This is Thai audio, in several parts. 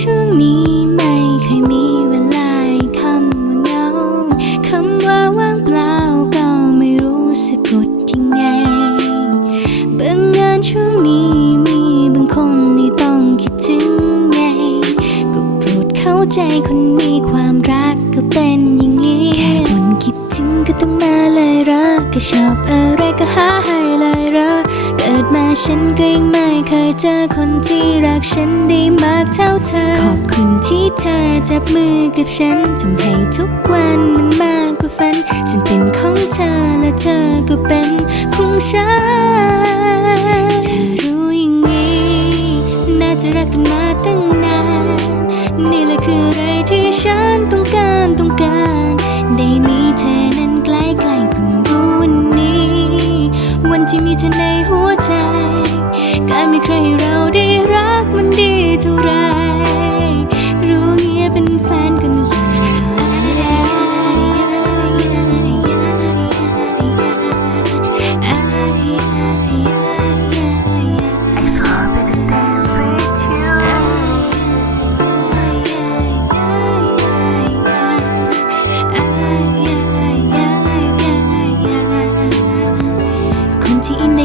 ช่วงนี้ไม่เคยมีเวลาคำว่าเงาคำว่าว่างเปล่าก็ไม่รู้สะกดยังไงบิ่งงานช่วงนี้มีบางคนที่ต้องคิดถึงไงก็โปรดเข้าใจคนมีความรักก็เป็นอย่างนี้แค่บ่นคิดถึงก็ต้องมาเลยรักก็ชอบอะไรก็หาให้เลยรัก ฉันก็ยังไม่เคยเจอคนที่รักฉันได้มากเท่าเธอ ขอบคุณที่เธอจับมือกับฉันทำให้ทุกวันมันมากกว่าฝัน ฉันเป็นของเธอและเธอก็เป็นของฉัน เธอรู้อย่างนี้ น่าจะรักกันมาตั้งนาน นี่แหละคือ ใครให้เราได้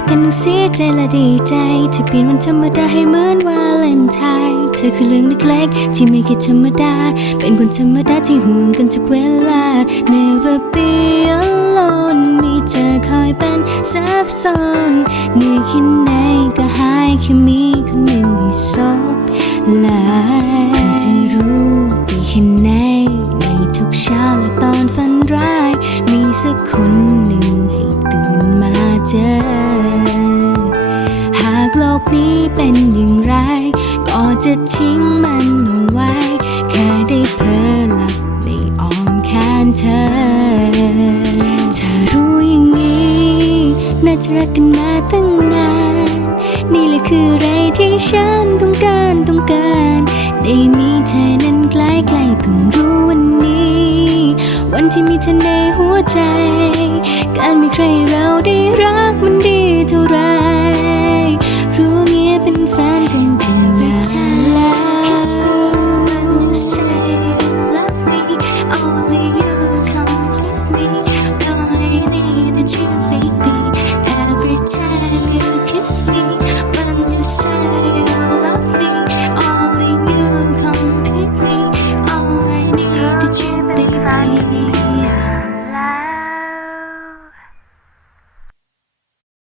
ที่อินได้กันเสียใจและดีใจที่เปลี่ยนวันธรรมดาให้เหมือนวาเลนไทน์เธอคือเรื่องเล็กๆที่ไม่คิดธรรมดา เป็นคนธรรมดาที่ห่วงกันทุกเวลา Never be alone มีเธอคอยเป็นซับซ้อนเหนื่อยแค่ไหนก็หายแค่มีคนหนึ่งให้ซบไหลจะรู้ดีแค่ไหนในทุกเช้าและตอนฝันร้าย มีสักคนหนึ่งให้ตื่นมาเจอ กโลกนี้เป็นอย่างไร ก็จะทิ้งมันเอาไว้ แค่ได้เพ้อหลับในอ้อมแขนเธอเธอรู้อย่างนี้น่าจะรักกันมาตั้งนาน นี่แหละคืออะไรที่ฉันต้องการต้องการได้มีเธอนั้นใกล้ใกล้เพิ่งรู้วันนี้ วันที่มีเธอในหัวใจ การมีใครเราได้ The that you think